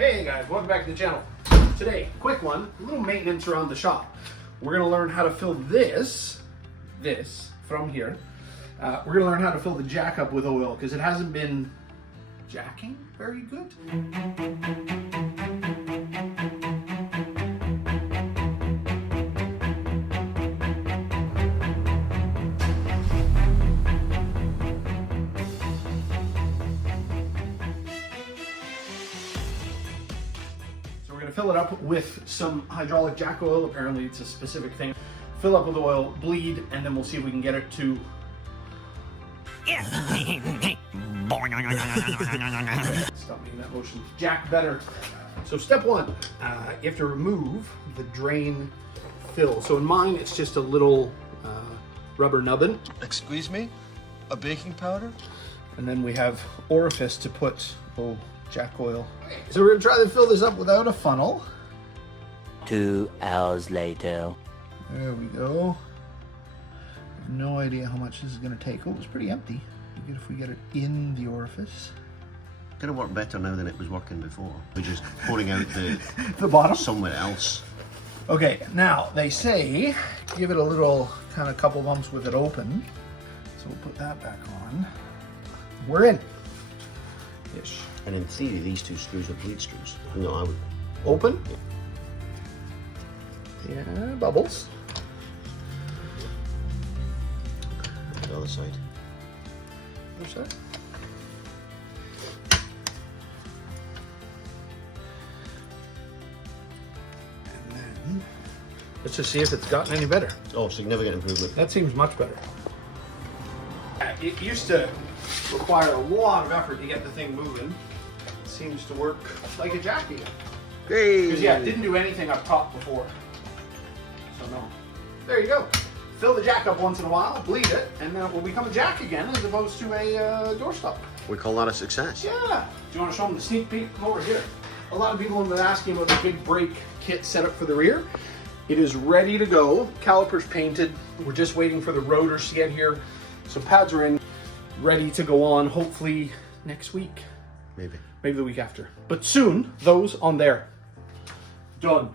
Hey guys, welcome back to the channel. Today, quick one, a little maintenance around the shop. We're gonna learn how to fill this from here. We're gonna learn how to fill the jack up with oil because it hasn't been jacking very good. Fill it up with some hydraulic jack oil. Apparently it's a specific thing. Fill up with oil, bleed, and then we'll see if we can get it to stop making that motion. Jack better. So step one, you have to remove the drain fill. So in mine, it's just a little rubber nubbin. Excuse me? A baking powder? And then we have orifice to put jack oil. Okay, so we're gonna try to fill this up without a funnel. 2 hours later. There we go. I have no idea how much this is gonna take. Oh, it's pretty empty. Good if we get it in the orifice. Gonna work better now than it was working before. We're just pouring out The bottom? somewhere else. Okay, now they say give it a little kind of couple bumps with it open. So we'll put that back on. We're in. Ish. And in theory, these two screws are bleed screws. No, I would. Open. Yeah, bubbles. The other side. Other side. And then let's just see if it's gotten any better. Oh, significant improvement. That seems much better. It used to require a lot of effort to get the thing moving. It seems to work like a jack again. Hey! Because yeah, it didn't do anything up top before. So no. There you go. Fill the jack up once in a while, bleed it, and then it will become a jack again as opposed to a doorstop. We call that a success. Yeah. Do you want to show them the sneak peek? Come over here. A lot of people have been asking about the big brake kit setup for the rear. It is ready to go. Calipers painted. We're just waiting for the rotors to get here. So pads are in, ready to go on, hopefully next week. Maybe. Maybe the week after. But soon, those on there. Done.